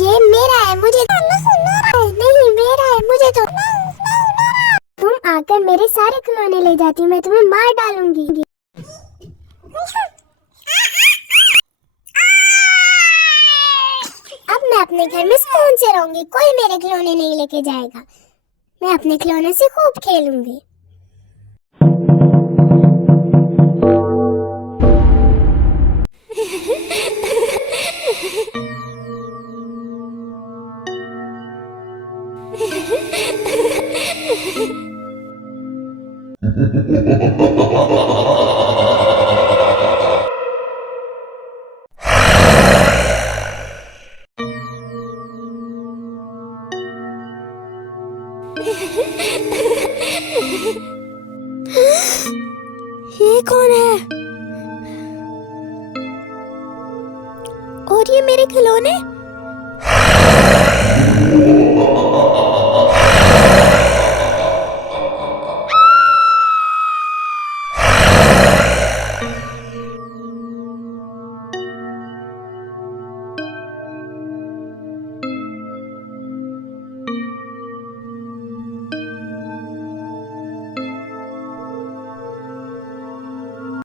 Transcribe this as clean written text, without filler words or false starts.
ये मेरा है, मुझे नहीं मेरा है, मुझे तो तुम आकर मेरे सारे खिलौने ले जाती, मैं तुम्हें मार डालूंगी। अब मैं अपने घर में सुकून से रहूंगी, कोई मेरे खिलौने नहीं लेके जाएगा। मैं अपने खिलौने से खूब खेलूंगी। ये कौन है? और ये मेरे खिलौने?